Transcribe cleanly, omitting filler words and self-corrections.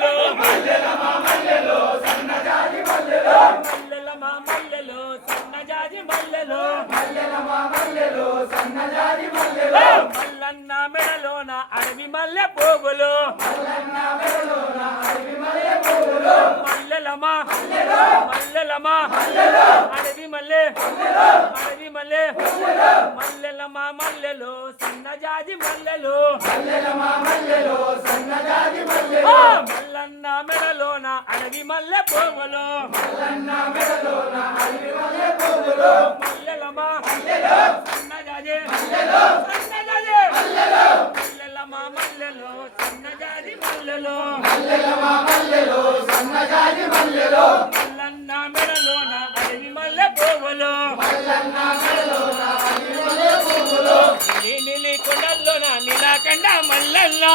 మల్లెలు మల్లెలమా మల్లెలు సన్నజాజి మల్లెలు మల్లెలమా మల్లెలు సన్నజాజి మల్లెలు మల్లెలమా మల్లెలు సన్నజాజి మల్లెలు మల్లన్న మెడలోన అడవి మల్లె పువ్వులు మల్లన్న మెడలోన అడవి మల్లె పువ్వులు మల్లెలమా మల్లెలు మల్లెలమా మల్లెలు అడవి మల్లె మల్లెలు అడవి మల్లె మల్లెలు మల్లెలమా మల్లెలు సన్నజాజి మల్లెలు మల్లెలమా మల్లెలు సన్నజాజి మల్లెలు మల్లన్న మెడలోన అడవి మల్లె పువ్వులు మల్లన్న మెడలోన అడవి మల్లె పువ్వులు మల్లెలమా మల్లెలు సన్నజాజి మల్లెలు సన్నజాజి మల్లెలు మల్లెలమా మల్లెలు సన్నజాజి మల్లెలు మల్లెలమా మల్లెలు సన్నజాజి మల్లెలు మల్లన్న మెడలోన అడవి మల్లె పువ్వులు మల్లన్న మెడలోన అడవి మల్లె పువ్వులు నీలి కొండల్లోన నీలకండ మల్లెల్లో